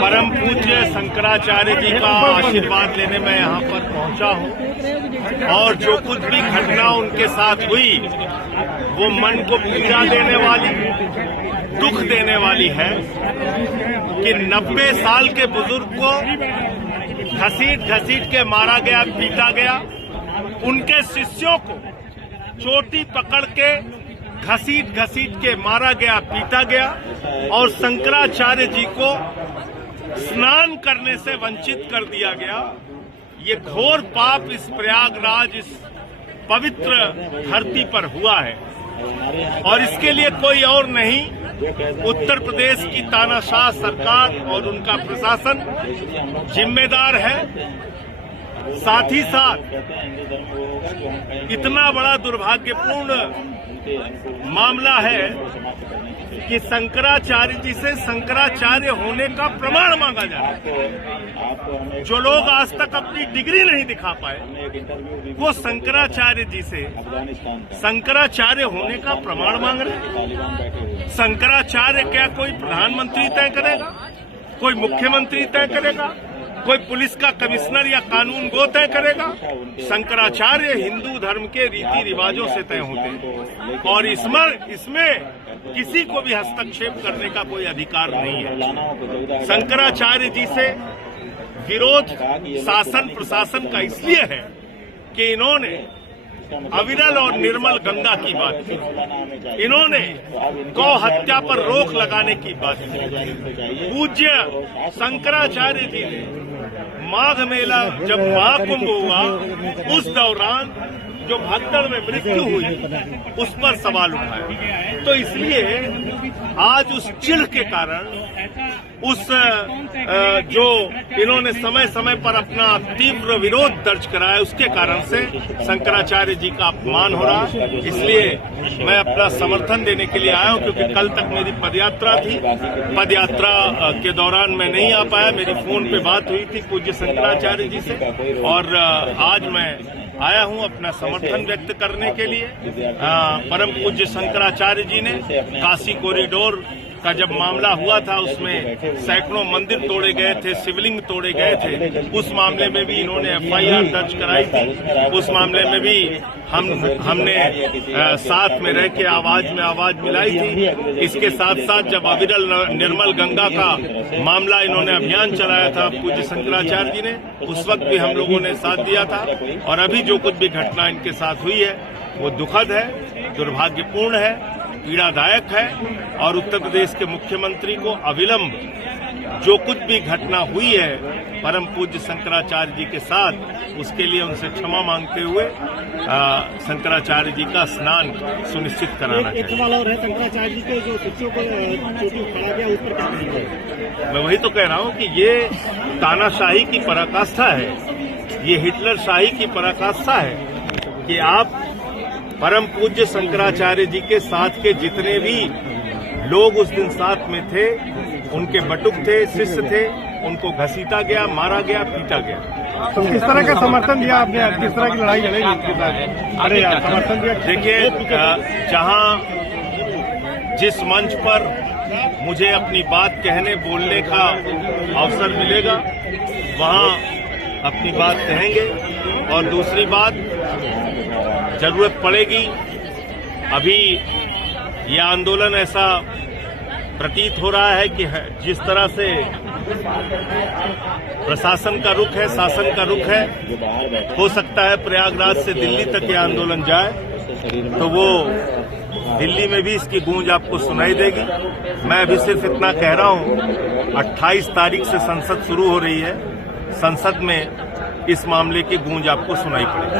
परम पूज्य शंकराचार्य जी का आशीर्वाद लेने मैं यहाँ पर पहुँचा हूँ और जो कुछ भी घटना उनके साथ हुई वो मन को पीड़ा देने वाली, दुख देने वाली है कि 90 साल के बुजुर्ग को घसीट के मारा गया, पीटा गया। उनके शिष्यों को चोटी पकड़ के घसीट के मारा गया, पीटा गया और शंकराचार्य जी को स्नान करने से वंचित कर दिया गया। ये घोर पाप इस प्रयागराज, इस पवित्र धरती पर हुआ है और इसके लिए कोई और नहीं, उत्तर प्रदेश की तानाशाह सरकार और उनका प्रशासन जिम्मेदार है। साथ ही साथ इतना बड़ा दुर्भाग्यपूर्ण मामला है कि शंकराचार्य जी से शंकराचार्य होने का प्रमाण मांगा जा रहा है। जो लोग आज तक अपनी डिग्री नहीं दिखा पाए वो शंकराचार्य जी से शंकराचार्य होने का प्रमाण मांग रहे हैं। शंकराचार्य क्या कोई प्रधानमंत्री तय करेगा, कोई मुख्यमंत्री तय करेगा, कोई पुलिस का कमिश्नर या कानून गो तय करेगा? शंकराचार्य हिंदू धर्म के रीति रिवाजों से तय होते हैं और इसमें किसी को भी हस्तक्षेप करने का कोई अधिकार नहीं है। शंकराचार्य जी से विरोध शासन प्रशासन का इसलिए है कि इन्होंने अविरल और निर्मल गंगा की बात की, इन्होंने गौ हत्या पर रोक लगाने की बात की। पूज्य शंकराचार्य जी ने माघ मेला जब महाकुंभ हुआ उस दौरान जो भगदड़ में मृत्यु हुई उस पर सवाल उठाया। तो इसलिए आज उस चिढ़ के कारण, उस जो इन्होंने समय समय पर अपना तीव्र विरोध दर्ज कराया उसके कारण से शंकराचार्य जी का अपमान हो रहा है। इसलिए मैं अपना समर्थन देने के लिए आया हूं क्योंकि कल तक मेरी पदयात्रा थी। पदयात्रा के दौरान मैं नहीं आ पाया, मेरी फोन पे बात हुई थी पूज्य शंकराचार्य जी से और आज मैं आया हूं अपना समर्थन व्यक्त करने के लिए। परम पूज्य शंकराचार्य जी ने काशी कॉरिडोर का जब मामला हुआ था उसमें सैकड़ों मंदिर तोड़े गए थे, शिवलिंग तोड़े गए थे, उस मामले में भी इन्होंने FIR दर्ज कराई थी। उस मामले में भी हमने साथ में रह के आवाज में आवाज मिलाई थी। इसके साथ साथ जब अविरल निर्मल गंगा का मामला इन्होंने अभियान चलाया था पूज्य शंकराचार्य जी ने, उस वक्त भी हम लोगों ने साथ दिया था। और अभी जो कुछ भी घटना इनके साथ हुई है वो दुखद है, दुर्भाग्यपूर्ण है, पीड़ादायक है और उत्तर प्रदेश के मुख्यमंत्री को अविलंब जो कुछ भी घटना हुई है परम पूज्य शंकराचार्य जी के साथ, उसके लिए उनसे क्षमा मांगते हुए शंकराचार्य जी का स्नान सुनिश्चित कराना चाहिए। एक सवाल और है, शंकराचार्य जी के जो शिष्यों को चोटी उखाड़ा गया उस पर क्या कहेंगे? मैं वही तो कह रहा हूं कि ये तानाशाही की पराकाष्ठा है, ये हिटलर शाही की पराकाष्ठा है कि आप परम पूज्य शंकराचार्य जी के साथ के जितने भी लोग उस दिन साथ में थे, उनके बटुक थे, शिष्य थे, उनको घसीटा गया, मारा गया, पीटा गया। तो किस तरह का समर्थन दिया आपने? किस तरह की लड़ाई लड़ेगी इसके साथ? अरे यार, समर्थन दिया। देखिए, जहां जिस मंच पर मुझे अपनी बात कहने बोलने का अवसर मिलेगा वहां अपनी बात कहेंगे। और दूसरी बात, जरूरत पड़ेगी, अभी ये आंदोलन ऐसा प्रतीत हो रहा है कि जिस तरह से प्रशासन का रुख है, शासन का रुख है, हो सकता है प्रयागराज से दिल्ली तक ये आंदोलन जाए तो वो दिल्ली में भी इसकी गूंज आपको सुनाई देगी। मैं अभी सिर्फ इतना कह रहा हूं, 28 तारीख से संसद शुरू हो रही है, संसद में इस मामले की गूंज आपको सुनाई पड़ेगी।